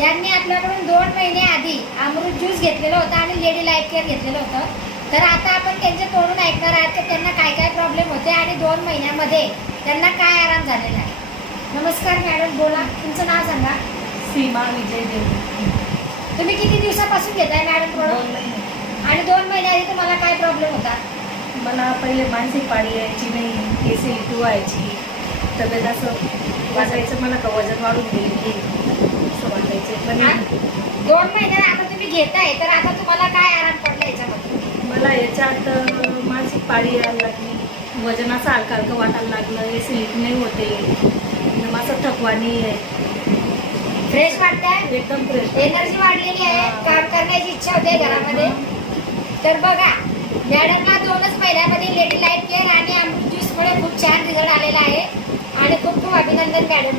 यांनी आपल्याकडून 2 महिने आधी अमृत ज्यूस घेतलेला होता आणि लेडी लाईफ केअर घेतलेलं होतं. तर आता आपण त्यांचे तोडून ऐकणार आहात की त्यांना काय काय प्रॉब्लेम होते आणि 2 महिन्यामध्ये त्यांना काय आराम झालेला आहे. नमस्कार मॅडम, बोला, तुमचं नाव सांगा. सीमा विजय देव. तुम्ही किती दिवसापासून घेताय मॅडम प्रोडक्ट? 2 महिने. आणि 2 महिन्याआधी तुम्हाला काय प्रॉब्लेम होता? मला पहिले मानसिक पाळी यायची नाही, एसिडिटी व्हायची, तब्येत असं वाटायचं मला का वजन वाढून गेली असं वाटायचं. पण 2 महिन्यात आता तुम्ही घेताय, तर आता तुम्हाला काय आराम पडला याच्यामध्ये? मला याच्यात मानसिक पाळी यायला लागली, वजन असं हलकं हलकं वाटायला लागलं, एसिडिटी नाही होते, एकदम असं थकवा नाही आहे, फ्रेश वाटतंय, एकदम फ्रेश, एनर्जी वाढलेली आहे, काम करण्याची इच्छा होते घरामध्ये. तर बघा, मॅडमला 2च महिन्यामध्ये लेडी लाईफ केअर आणि अमृत ज्यूसमुळे खूप छान रिझल्ट आलेला आहे आणि खूप खूप अभिनंदन मॅडम.